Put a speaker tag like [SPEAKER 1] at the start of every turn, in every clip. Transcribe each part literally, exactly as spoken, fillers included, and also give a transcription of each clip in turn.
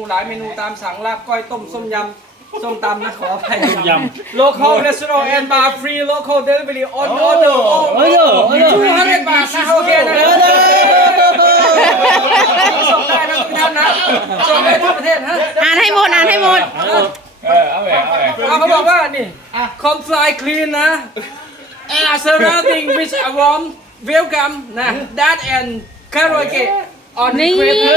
[SPEAKER 1] หลายเมนูตามสั่งลาบก้อยต้มส้มยำส้มตำนะขออภัย
[SPEAKER 2] ต้มยำ
[SPEAKER 1] local restaurant and bar free local delivery on order
[SPEAKER 2] เออเออ
[SPEAKER 1] two hundred บาทนะโอเคนะส่งได้นะทุกท่านนะส่งได้ทั่วประเทศนะ
[SPEAKER 3] อ่านให้หมดอ่านให้หมด
[SPEAKER 4] เออเอาไปเอาไป
[SPEAKER 1] เอาเขาบอกว่านี่ comply clean นะ air surrounding with a warm welcome นะ that and karaoke on
[SPEAKER 3] นี่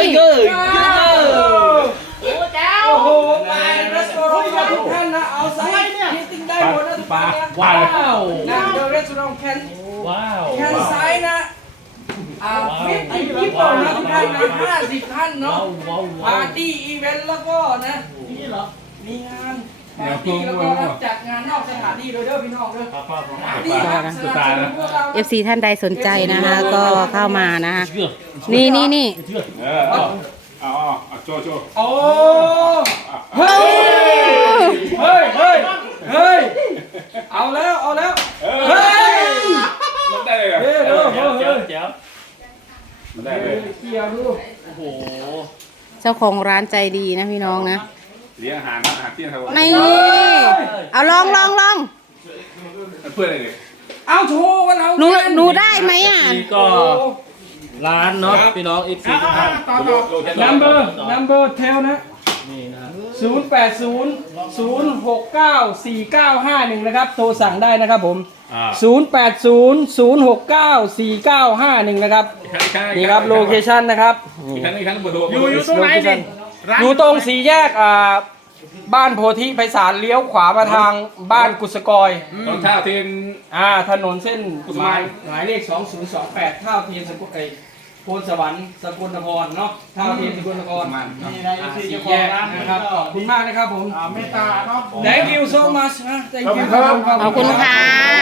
[SPEAKER 1] โอ้โหไปรีสอร์ททุกท่านนะเอาไซส์ที่ติ้งได้หมดนะทุกท่านนะ
[SPEAKER 2] ว้าว
[SPEAKER 1] นะเดอะรีสอร์ทแคน
[SPEAKER 2] ว้าว
[SPEAKER 1] แคนไซส์นะอ่าฟิตติ้งญี่ปุ่นนะทุกท่านนะห้าสิบท่านเนาะ
[SPEAKER 2] ว้าว
[SPEAKER 1] ปาร์ตี้อีเวนต์แล้วก็นะนี่เหรอมีงานปาร์ตี้แล้วก็รับจัดงานนอกสถานที่โดยเด้อพี่น้องเด้อนี่ครับสถานที่พวกเรา
[SPEAKER 3] เอฟซีท่านใดสนใจนะคะก็เข้ามานะคะนี่นี่นี่
[SPEAKER 4] เออเอาเอาเอาโจโจ
[SPEAKER 1] โอ้เฮ้ยเฮ้ยเฮ้ยเฮ้ยเอาแล้วเอาแล้วเฮ้ย
[SPEAKER 4] มันได้เลยเหรอ
[SPEAKER 1] เฮ้ย
[SPEAKER 2] เจ๋
[SPEAKER 1] เฮ้
[SPEAKER 2] วย เจ๋
[SPEAKER 1] เฮ้
[SPEAKER 2] วย เจ๋ว
[SPEAKER 4] มันได้เลย
[SPEAKER 1] เกี่ยวดู
[SPEAKER 2] โอ้โห
[SPEAKER 3] เจ้าของร้านใจดีนะพี่น้องนะ
[SPEAKER 4] เลี้ยงอาหารอาหารเที่ยงครับ
[SPEAKER 3] นี่เอาลองลองลอง
[SPEAKER 4] เพื่อนอะไรเนี่ย
[SPEAKER 1] เอาโชว์กันเอา
[SPEAKER 3] หนูหนูได้ไหมอ่ะ
[SPEAKER 2] นี่ก็ร้านเนาะพี่น้องอีกสี่ท่าน
[SPEAKER 1] นัมเบอร์นัมเบอร์เทลนะ
[SPEAKER 2] นี่นะ
[SPEAKER 1] ศูนย์แปดศูนย์ศูนย์หกเก้าสี่เก้าห้าหนึ่งนะครับโทรสั่งได้นะครับผม
[SPEAKER 2] อ่า
[SPEAKER 1] ศูนย์แปดศูนย์ศูนย์หกเก้าสี่เก้าห้าหนึ่งนะครับนี่ครับโลเคชั่นนะครับ
[SPEAKER 4] อีกครั้งอีกครั้งเบอร์โทร
[SPEAKER 1] อยู่อยู่ตรงไหนดิอยู่ตรงสี่แยกอ่าบ้านโพธิไพศาลเลี้ยวขวามาทางบ้านกุศกอย
[SPEAKER 4] ตอนเช้าเทียน
[SPEAKER 1] อ่าถนนเส้นกุศมายหมายเลขสองศูนย์สองแปดท่าเทียนสกุลไอโพนสวรรค์สกลนครเนาะท่าเทียนสกลนครนี่นะสี่แยกนะครับขอบคุณมากนะครับผมเมตตาเนาะ Thank you so much นะ Thank you ครับ
[SPEAKER 3] ขอบคุณค่ะ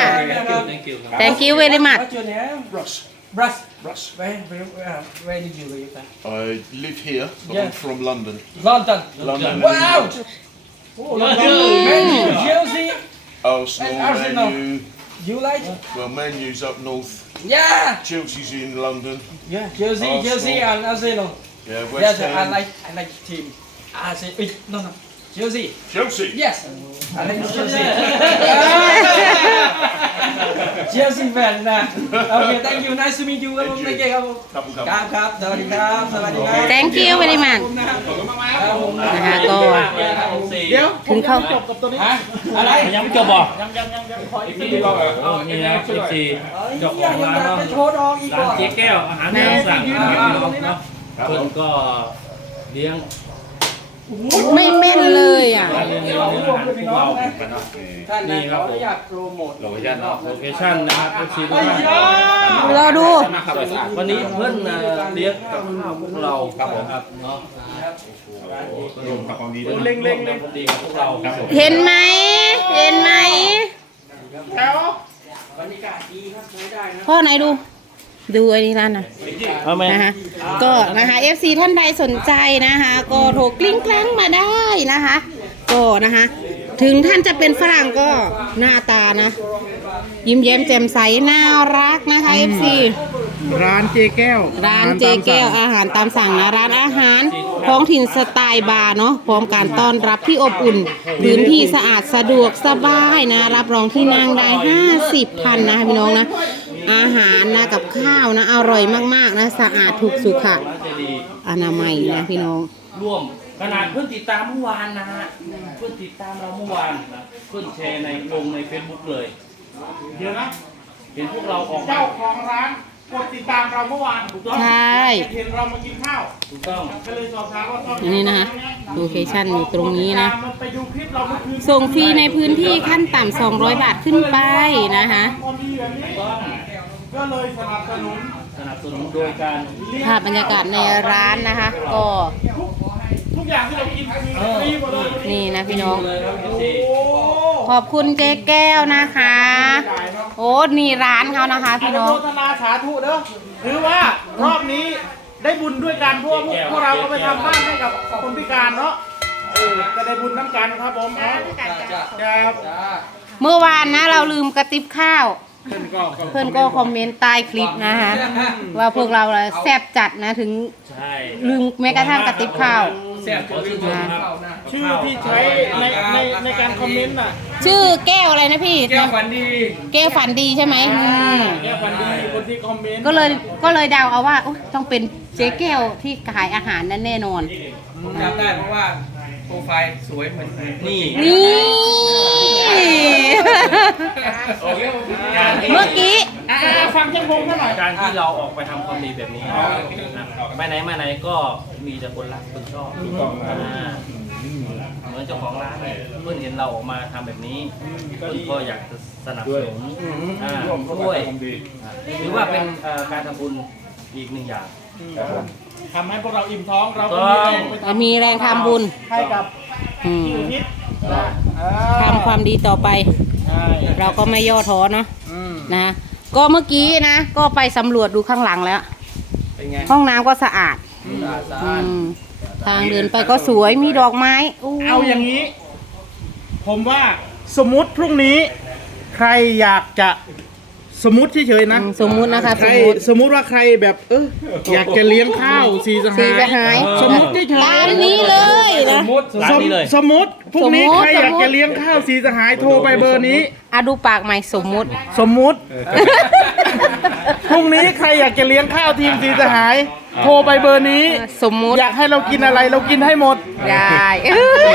[SPEAKER 2] thank you ครับ
[SPEAKER 3] thank you very much
[SPEAKER 1] What's your name
[SPEAKER 5] Russ.
[SPEAKER 1] Brush
[SPEAKER 5] Russ.
[SPEAKER 1] Where where uh, where did you live at
[SPEAKER 5] I live here, but
[SPEAKER 1] Yeah.
[SPEAKER 5] I'm from London.
[SPEAKER 1] London
[SPEAKER 5] London.
[SPEAKER 1] Wow Oh, London Man U Chelsea
[SPEAKER 5] Arsenal,
[SPEAKER 1] And Arsenal.
[SPEAKER 5] Man U.
[SPEAKER 1] You like
[SPEAKER 5] Well, Man U's up north.
[SPEAKER 1] Yeah
[SPEAKER 5] Chelsea's in London.
[SPEAKER 1] Yeah Chelsea
[SPEAKER 5] Arsenal.
[SPEAKER 1] Chelsea and Arsenal
[SPEAKER 5] Yeah,
[SPEAKER 1] Yes
[SPEAKER 5] West
[SPEAKER 1] I
[SPEAKER 5] Ham.
[SPEAKER 1] like I like team Arsenal No no Chelsea
[SPEAKER 5] Chelsea.
[SPEAKER 1] Yes I like Chelsea Chelsea fan นะโอเค thank you nice to meet you ครับผม thank you ครับผม
[SPEAKER 5] Couple, couple.
[SPEAKER 1] ครับครับสวัสดีครับสวัสดีครับ
[SPEAKER 3] thank you very much
[SPEAKER 1] ครับผม
[SPEAKER 3] นะคะก็
[SPEAKER 1] เดี๋ยว
[SPEAKER 3] ถึงเข้า
[SPEAKER 1] ฮะอะไร
[SPEAKER 2] ยังไม่จบบ่
[SPEAKER 4] อีกทีรอบเหรอ
[SPEAKER 2] โอ้นี่นะอีกสี่เจ้าของร้าน
[SPEAKER 1] ยัง
[SPEAKER 2] เนาะ
[SPEAKER 1] จะโชว์ดองอีก
[SPEAKER 2] ร้า
[SPEAKER 1] ก่อน
[SPEAKER 2] นเจ๊แก้วอาหารตามสั่งนะครับพี่น้องเนาะเพิ่นก็เลี้ยง
[SPEAKER 3] ไม่แม่นเลยอ่ะ
[SPEAKER 2] เลี้ยงเลี้ยงเลี้ยงอาหารพวกเรากันเนาะ
[SPEAKER 1] ท่านนะขออนุญาตโปรโมท
[SPEAKER 4] โลเคชั่นเนาะ
[SPEAKER 2] โลเคชั่นนะครับทุกทีทุกท่าน
[SPEAKER 3] รอดู
[SPEAKER 2] วันนี้เพื่อนเอ่อเลี้ยงกับข้าวพวกเราครับผมครับเนาะ
[SPEAKER 4] รวมกับความดีด้วย
[SPEAKER 2] เล็งเล็งเล็งคนดีกับพวกเราครับผม
[SPEAKER 3] เห็นไหมเห็นไหม
[SPEAKER 1] บรรยากาศดีครับใช้ได้นะ
[SPEAKER 3] พ่อไหนดู ดูไอ้นี่ร้านน่ะ
[SPEAKER 2] เอาไหม
[SPEAKER 3] นะคะก็นะคะ เอฟ ซี ท่านใดสนใจนะคะ ก็โทรกลิ้งแกล้งมาได้นะคะก็นะคะถึงท่านจะเป็นฝรั่งก็หน้าตานะ ยิ้มแย้มแจ่มใสน่ารักนะคะ เอฟ ซี
[SPEAKER 6] ร้านเจแก้ว
[SPEAKER 3] ร้านเจแก้วอาหารตามสั่งนะร้านอาหารท้องถิ่นสไตล์บาร์เนาะพร้อมการต้อนรับที่อบอุ่นพื้นที่สะอาดสะดวกสบายนะรับรองที่นั่งได้ห้าสิบพันนะคะพี่น้องนะอาหารนะกับข้าวนะอร่อยมากๆนะสะอาดถูกสุขอนามัยนะพี่น้อง
[SPEAKER 2] ร่วมขนาดเพื่อนติดตามเมื่อวานนะฮะเพื่อนติดตามเราเมื่อวานนะเพื่อนแชร์ในลงใน Facebook เลย
[SPEAKER 6] เดี๋ยวนะ
[SPEAKER 2] เห็นพวกเราออกมา
[SPEAKER 6] เจ้าของร้านกดติดตามเราเมื่อวาน
[SPEAKER 2] ถูกต้อง
[SPEAKER 3] ใช่
[SPEAKER 6] เห็นเรามากินข้าว
[SPEAKER 2] ถูกต้อง
[SPEAKER 6] ก็เลยสอบถามว่าตอน
[SPEAKER 3] อันนี้นะคะโลเคชั่นอยู่ตรงนี้นะ
[SPEAKER 6] มันไปดูคลิปเราเมื่อคืน
[SPEAKER 3] ส่งฟรีในพื้นที่ขั้นต่ำสองร้อยบาทขึ้นไปนะคะ
[SPEAKER 6] คนดีแบบนี้
[SPEAKER 2] ต้อง
[SPEAKER 6] ก็เลยสนับสนุน
[SPEAKER 2] สนับสนุนโดยการ
[SPEAKER 3] ภาพบรรยากาศในร้านนะคะ ก็
[SPEAKER 6] ทุกอย่างที่เรากินคือฟรีหมดเลย
[SPEAKER 3] นี่นะพี่น้อง
[SPEAKER 2] เลยครับพี่ซี
[SPEAKER 3] ขอบคุณเจ๊แก้วนะคะ โอ้นี่ร้านเขานะคะ
[SPEAKER 6] อ
[SPEAKER 3] พี่
[SPEAKER 6] นุ
[SPEAKER 3] น้อ
[SPEAKER 6] โม
[SPEAKER 3] ง
[SPEAKER 6] ทนาสาธุเด้อถือว่ารอบนี้ได้บุญด้วยกันเพราะว่าพวกพวกเราก็ไปทำบ้านให้กับคนพิการเนาะเออก็ได้บุญน้ำกันครับผมเอาครับ
[SPEAKER 3] เมื่อวานนะเราลืมกระติบข้าว
[SPEAKER 6] เพื่อนก็ก็
[SPEAKER 3] เพื่อนก็คอมเมนต์ใต้คลิปนะคะว่าพวกเราแซ่บจัดนะถึง
[SPEAKER 2] ใช่
[SPEAKER 3] ลืมแม้กระทั่งกระติบข้าว
[SPEAKER 2] ค
[SPEAKER 1] แซ่บจนลืมข้าวหน้า
[SPEAKER 6] ชื่อที่ใช้ในในในการคอมเมนต์น่ะ
[SPEAKER 3] ชื่อแก้วอะไรนะพี่
[SPEAKER 1] แก้วฝันดี
[SPEAKER 3] แก้วฝันดีใช่ไหมอืม
[SPEAKER 6] แก้วฟันดีคนที่คอมเมนต์
[SPEAKER 3] ก็เลยก็เลยเดาเอาว่าอุ๊ยต้องเป็นเจ๊แก้วที่ขายอาหารนั่นแน่นอน
[SPEAKER 1] ผมจำได้เพราะว่าโปรไฟล์สวยเหมือนนี่
[SPEAKER 3] นี่ เมื่อกี้
[SPEAKER 6] อ่าฟังเจ้าพงษ์หน่อย
[SPEAKER 2] การที่เราออกไปทำความดีแบบนี้นะไปไหนมาไหนก็มีแต่คนรักคนชอบอ่าเหมือนเจ้าของร้านเนี่ยเพื่อนเห็นเราออกมาทำแบบนี้เพื่อนก็อยากจะสนับสนุนอ่าช่วยหรือว่าเป็นเอ่อการทำบุญอีกหนึ่งอย่าง
[SPEAKER 6] ทำให้พวกเราอิ่มท้องเรา
[SPEAKER 2] ต้
[SPEAKER 6] ก็
[SPEAKER 2] อง
[SPEAKER 6] มีแรงไปท
[SPEAKER 3] มีแรงทำบุญ
[SPEAKER 6] ำให้กับ
[SPEAKER 3] อืม
[SPEAKER 6] ที่อุทิศนะเออ
[SPEAKER 3] ทำความดีต่อไป
[SPEAKER 6] ใช่
[SPEAKER 3] เราก็ไม่ย่อท้อเนาะ
[SPEAKER 6] อืม
[SPEAKER 3] นะ ก็เมื่อกี้นะ ก็ไปสำรวจดูข้างหลังแล้ว
[SPEAKER 1] เป็นไง
[SPEAKER 3] ห้องน้ำก็สะอาด
[SPEAKER 1] สะอาดสะ
[SPEAKER 3] อื
[SPEAKER 1] อาด
[SPEAKER 3] มทางเดินไปก็สวยมีดอกไม้อู้
[SPEAKER 6] เอาอย่างนี้ ผมว่าสมมุติพรุ่งนี้ ใครอยากจะสมมุติเฉยๆนะ
[SPEAKER 3] อืมสมมุตินะคะ
[SPEAKER 6] ใค
[SPEAKER 3] ส
[SPEAKER 6] ร
[SPEAKER 3] มมุติ
[SPEAKER 6] สมมุติว่าใครแบบเอออยากจะเลี้ยงข้าวสีส
[SPEAKER 3] สีจะ
[SPEAKER 6] หา
[SPEAKER 3] หาย ย
[SPEAKER 6] สมมุติเฉยๆ
[SPEAKER 3] ตามนี้เลย
[SPEAKER 1] ส
[SPEAKER 3] นะ
[SPEAKER 1] มมติสม
[SPEAKER 2] ร้าน
[SPEAKER 1] มติ
[SPEAKER 2] นี้เลย
[SPEAKER 6] สมมุติพรุ่งนี้
[SPEAKER 3] สมมุติ
[SPEAKER 6] ใครอยากจะเลี้ยงข้าวสีสหายโทรไปเบอร์นี้
[SPEAKER 3] อะดูปากใหม่สมมุติ
[SPEAKER 6] สมมุติ พรุ่งนี้ใครอยากจะเลี้ยงข้าวทีมสีสหาย โทรไปเบอร์นี้
[SPEAKER 3] สมมุติ
[SPEAKER 6] อยากให้เรากินอะไรเรากินให้หมด
[SPEAKER 3] ได้เอ้ย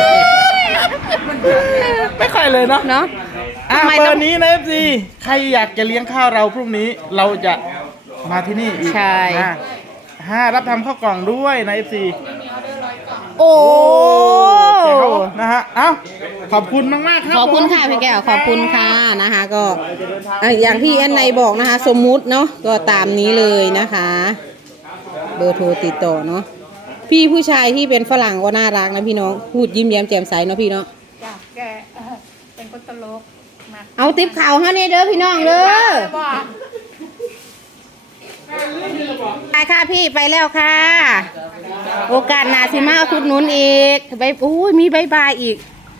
[SPEAKER 6] ไม่ค่อยเลยเนาะ
[SPEAKER 3] เนาะ
[SPEAKER 6] อ่ะ
[SPEAKER 3] ทำไม
[SPEAKER 6] เบ
[SPEAKER 3] ต้
[SPEAKER 6] อ
[SPEAKER 3] อง
[SPEAKER 6] ร์นี้นะเอฟซีใครอยากจะเลี้ยงข้าวเราพรุ่งนี้เราจะมาที่นี่อีก
[SPEAKER 3] ใช่
[SPEAKER 6] อ่ะห้ารับทำข้าวกล่องด้วยนะเอฟซี
[SPEAKER 3] โอ้
[SPEAKER 6] เจ๋วนะฮะเอ้าขอบคุณมากๆครับ
[SPEAKER 3] ขอบคุณ
[SPEAKER 6] ผม
[SPEAKER 3] ค่ะพี่แก้วขอบคุณค่ะนะคะ ก็อ่ะอย่างที่แอนไนบอกนะคะ สมมุติเนาะก็ตามนี้เลยนะคะ เบอร์โทรติดต่อเนาะพี่ผู้ชายที่เป็นฝรั่งก็น่ารักนะพี่น้องพูดยิ้มแย้มแจ่มใสเนาะพี่เนาะ
[SPEAKER 7] จ้ะแกเอ่อเป็นคนตลกมาก
[SPEAKER 3] เอาติ๊บข่าวให้เด้อพี่น้องเด้อ
[SPEAKER 7] บอก
[SPEAKER 3] ไปค่ะพี่ไปแล้วค่ะ โอกาสหนาสิมาเอาทุดหนุนอีกใบอุ้ยมีใบบายอีก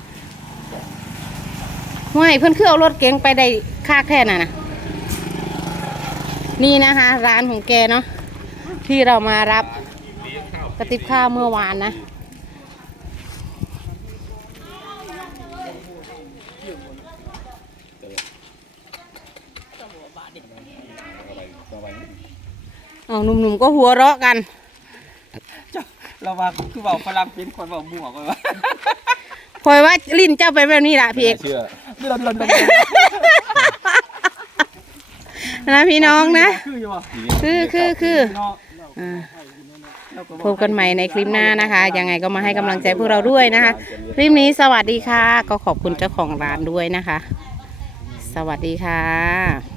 [SPEAKER 3] ห้วยเพื่อนคือเอารถเก๋งไปได้ค่าแค่น่ะนะนี่นะคะ ร้านของแกเนาะที่เรามารับกระติบข้าวเมื่อวานนะเอาหนุ่มๆก็หัวเราะกัน
[SPEAKER 1] เราว่าคือเบาฝรั่งเป็นคนเบาหมวกเลยว่า
[SPEAKER 3] คอยว่าลิ้นเจ้าเป็นแบบนี้ล่ะพี่เอก
[SPEAKER 4] เชื่อ
[SPEAKER 1] เดินเดินเดิน
[SPEAKER 3] นะพี่น้องนะ
[SPEAKER 1] คืออยู่ว่ะ
[SPEAKER 3] คือคือคือ
[SPEAKER 1] เนาะ
[SPEAKER 3] อ่าพบกันใหม่ในคลิปหน้านะคะ ยังไงก็มาให้กำลังใจพวกเราด้วยนะคะ คลิปนี้สวัสดีค่ะ ก็ขอบคุณเจ้าของร้านด้วยนะคะ สวัสดีค่ะ